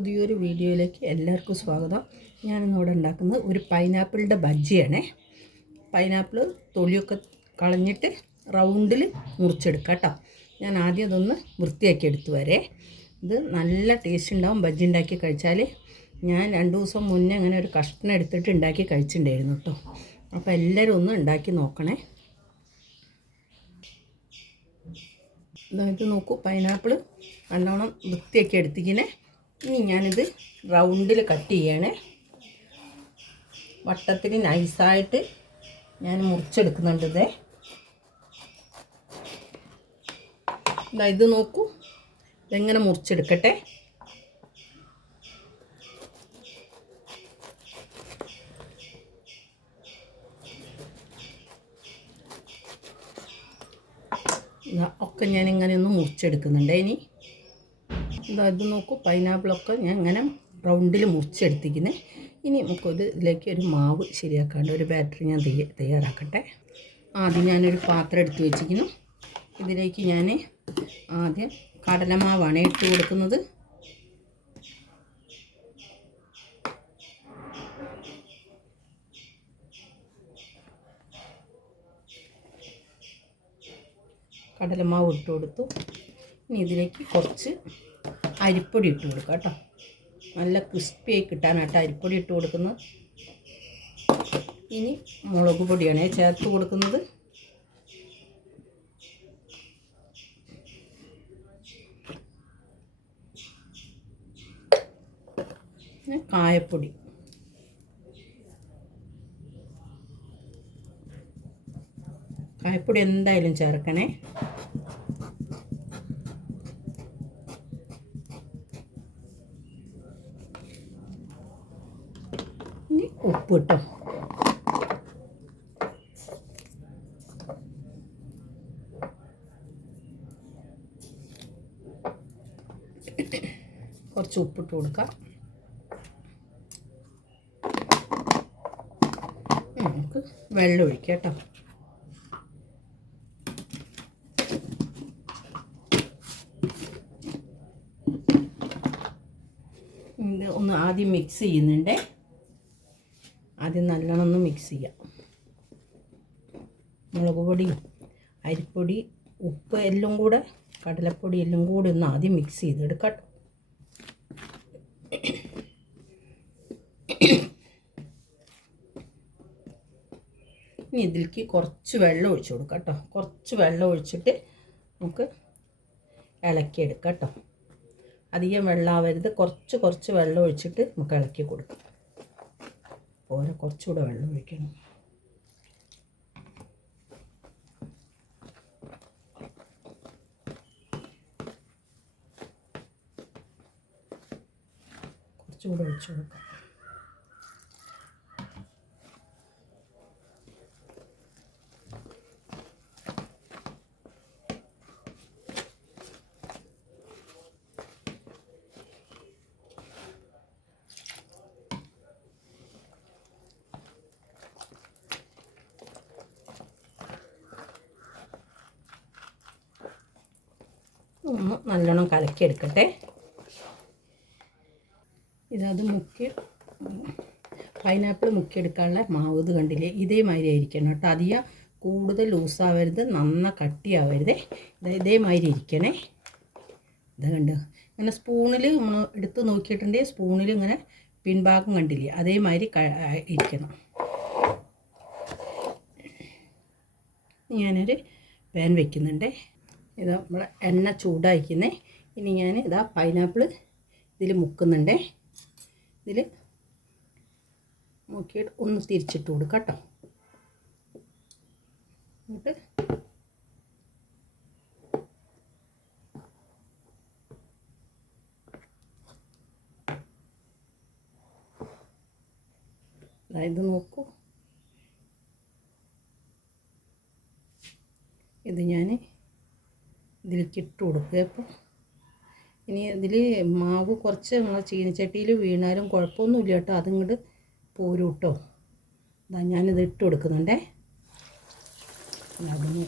പുതിയൊരു വീഡിയോയിലേക്ക് എല്ലാവർക്കും സ്വാഗതം. ഞാനിന്നിവിടെ ഉണ്ടാക്കുന്നത് ഒരു പൈനാപ്പിളിൻ്റെ ബജ്ജിയാണേ. പൈനാപ്പിൾ തൊലിയൊക്കെ കളഞ്ഞിട്ട് റൗണ്ടിൽ മുറിച്ചെടുക്കാം കേട്ടോ. ഞാൻ ആദ്യം അതൊന്ന് വൃത്തിയാക്കി എടുത്തു വരെ. ഇത് നല്ല ടേസ്റ്റ് ഉണ്ടാവും ബജ്ജി ഉണ്ടാക്കി കഴിച്ചാൽ. ഞാൻ 2 ദിവസം മുന്നേ അങ്ങനെ ഒരു കഷ്ണം എടുത്തിട്ട് ഉണ്ടാക്കി കഴിച്ചിട്ടുണ്ടായിരുന്നു കേട്ടോ. അപ്പോൾ എല്ലാവരും ഒന്ന് ഉണ്ടാക്കി നോക്കണേ. ഇത് നോക്കൂ, പൈനാപ്പിൾ നല്ലോണം വൃത്തിയാക്കി എടുത്തിങ്ങനെ. ഇനി ഞാനിത് റൗണ്ടിൽ കട്ട് ചെയ്യണേ. വട്ടത്തിന് നൈസായിട്ട് ഞാൻ മുറിച്ചെടുക്കുന്നുണ്ട്. ഇത് നോക്കൂ, ഇതെങ്ങനെ മുറിച്ചെടുക്കട്ടെ. ഒക്കെ ഞാനിങ്ങനെ ഒന്ന് മുറിച്ചെടുക്കുന്നുണ്ട്. ഇനി ഇത് നോക്കൂ, പൈനാപ്പിളൊക്കെ ഞാൻ ഇങ്ങനെ റൗണ്ടിൽ മുറിച്ചെടുത്തിരിക്കുന്നത്. ഇനി നമുക്കൊരു ഇതിലേക്ക് ഒരു മാവ് ശരിയാക്കാണ്ട് ഒരു ബാറ്ററി ഞാൻ തയ്യാറാക്കട്ടെ. ആദ്യം ഞാനൊരു പാത്രം എടുത്ത് വെച്ചിരിക്കുന്നു. ഇതിലേക്ക് ഞാൻ ആദ്യം കടലമാവാണ് ഇട്ട് കൊടുക്കുന്നത്. കടലമാവ് ഇട്ട് കൊടുത്തു. ഇനി ഇതിലേക്ക് കുറച്ച് അരിപ്പൊടി ഇട്ട് കൊടുക്കാം കേട്ടോ. നല്ല ക്രിസ്പിയായി കിട്ടാനായിട്ട് അരിപ്പൊടി ഇട്ട് കൊടുക്കുന്നത്. ഇനി മുളക് പൊടിയാണ് ചേർത്ത് കൊടുക്കുന്നത്. കായപ്പൊടി, കായപ്പൊടി എന്തായാലും ചേർക്കണേ. ഇനി ഉപ്പ് ഇട്ടോ. കുറച്ച് ഉപ്പിട്ട് കൊടുക്കാം. നമുക്ക് വെള്ളം ഒഴിക്കാം കേട്ടോ. ഇത് ഒന്ന് ആദ്യം മിക്സ് ചെയ്യുന്നുണ്ട്. ആദ്യം നല്ലോണം ഒന്ന് മിക്സ് ചെയ്യാം. മുളക് പൊടിയും അരിപ്പൊടി ഉപ്പ് എല്ലാം കൂടെ കടലപ്പൊടി എല്ലാം കൂടി ഒന്ന് ആദ്യം മിക്സ് ചെയ്തെടുക്കാം. ഇനി ഇതിലേക്ക് കുറച്ച് വെള്ളം ഒഴിച്ച് കൊടുക്കാം കേട്ടോ. കുറച്ച് വെള്ളം ഒഴിച്ചിട്ട് നമുക്ക് ഇളക്കിയെടുക്കാം കേട്ടോ. അധികം വെള്ളമാവരുത്. കുറച്ച് വെള്ളം ഒഴിച്ചിട്ട് നമുക്ക് ഇളക്കി കൊടുക്കാം. ഓരോ കുറച്ചുകൂടെ വെള്ളം ഒഴിക്കണം. കുറച്ചുകൂടെ ഒഴിച്ച് കൊടുക്കാം. ഒന്ന് നല്ലോണം കലക്കിയെടുക്കട്ടെ. ഇതത് പൈനാപ്പിൾ മുക്കിയെടുക്കാനുള്ള മാവ് ഇത് കണ്ടില്ലേ, ഇതേമാതിരി ആയിരിക്കണം കേട്ടോ. അധികം കൂടുതൽ ലൂസാവരുത്, നന്ന കട്ടിയാവരുത്. ഇതേമാതിരി ഇരിക്കണേ. ഇത് കണ്ടോ, ഇങ്ങനെ സ്പൂണിൽ നമ്മൾ എടുത്ത് നോക്കിയിട്ടുണ്ടെങ്കിൽ സ്പൂണിൽ ഇങ്ങനെ പിൻഭാഗം കണ്ടില്ലേ, അതേമാതിരി ഇരിക്കണം. ഞാനൊരു പാൻ വയ്ക്കുന്നുണ്ട്. ഇതാ നമ്മളെ എണ്ണ ചൂടായിരിക്കുന്നേ. ഇനി ഞാൻ ഇതാ പൈനാപ്പിൾ ഇതിൽ മുക്കുന്നുണ്ട്. ഇതിൽ മുക്കിയിട്ട് ഒന്ന് തിരിച്ചിട്ട് കൊടുക്കാം കേട്ടോ. എന്നിട്ട് ഇത് നോക്കൂ, ഇത് ഞാൻ ഇതിലേക്ക് ഇട്ട് കൊടുക്കുക. അപ്പോൾ ഇനി ഇതിൽ മാവ് കുറച്ച് നമ്മളെ ചീനച്ചട്ടിയിൽ വീണാലും കുഴപ്പമൊന്നുമില്ല കേട്ടോ. അതിങ്ങോട്ട് പോരും കേട്ടോ. ഞാനിത് ഇട്ട് കൊടുക്കുന്നുണ്ടേ. അതിന്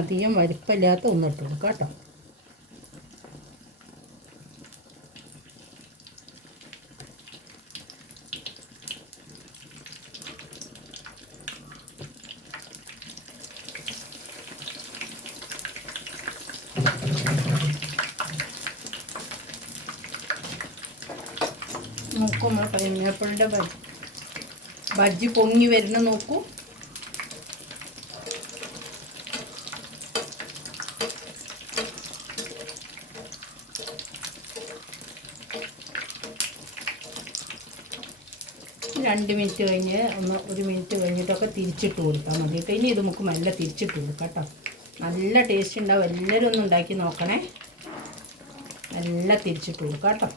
അധികം വലിപ്പമില്ലാത്ത ഒന്നിട്ട് കൊടുക്കാം കേട്ടോ. നോക്കൂ, നമ്മൾ പൈനാപ്പിളിൻ്റെ ബജ്ജി പൊങ്ങി വരുന്ന നോക്കൂ. രണ്ട് മിനിറ്റ് കഴിഞ്ഞ് ഒരു മിനിറ്റ് കഴിഞ്ഞിട്ടൊക്കെ തിരിച്ചിട്ട് കൊടുത്താൽ മതി കേട്ടോ. ഇനി ഇത് നമുക്ക് മെല്ലെ തിരിച്ചിട്ട് കൊടുക്കാം കേട്ടോ. നല്ല ടേസ്റ്റ് ഉണ്ടാവും. എല്ലാവരും ഒന്ന് ഉണ്ടാക്കി നോക്കണേ. നല്ല തിരിച്ചിട്ട് കൊടുക്കാം കേട്ടോ.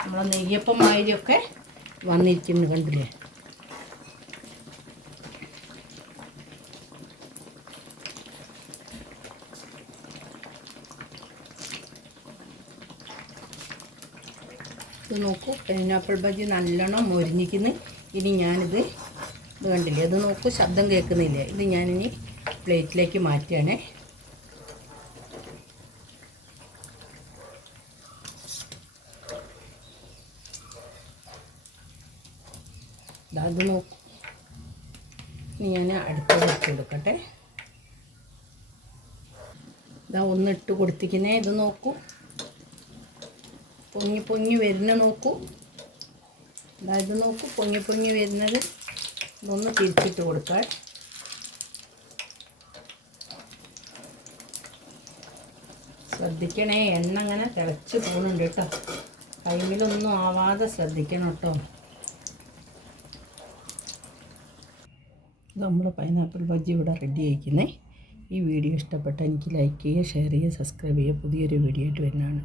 നമ്മളെ നെയ്യപ്പം മാതിരിയൊക്കെ വന്നിരിക്കുന്നു, കണ്ടില്ലേ? ഇത് നോക്കൂ, പൈനാപ്പിൾ ബജ്ജി നല്ലോണം മൊരിഞ്ഞിരിക്കുന്നു. ഇനി ഞാനിത് കണ്ടില്ലേ, ഇത് നോക്കൂ, ശബ്ദം കേൾക്കുന്നില്ലേ? ഇത് ഞാനിനി പ്ലേറ്റിലേക്ക് മാറ്റുകയാണേ. അത് നോക്കൂ, ഇനി ഞാൻ അടുത്തത് ഇട്ട് കൊടുക്കട്ടെ. ഇതാ ഒന്നിട്ട് കൊടുത്തിരിക്കുന്നേ. ഇത് നോക്കൂ, പൊങ്ങി പൊങ്ങി വരുന്ന നോക്കൂ. അതായത് നോക്കൂ, പൊങ്ങി പൊങ്ങി വരുന്നത്. ഇതൊന്ന് തിരിച്ചിട്ട് കൊടുക്കാൻ. ശ്രദ്ധിക്കണേ, എണ്ണ അങ്ങനെ തിളച്ച് പോകുന്നുണ്ട് കേട്ടോ. കൈമിലൊന്നും ആവാതെ ശ്രദ്ധിക്കണം കേട്ടോ. നമ്മൾ പൈനാപ്പിൾ ബജ്ജി ഇവിടെ റെഡി ആയിരിക്കുന്നേ. ഈ വീഡിയോ ഇഷ്ടപ്പെട്ടാൽ എനിക്ക് ലൈക്ക് ചെയ്യുക, ഷെയർ ചെയ്യുക, സബ്സ്ക്രൈബ് ചെയ്യുക. പുതിയൊരു വീഡിയോ ആയിട്ട് വരുന്നതാണ്.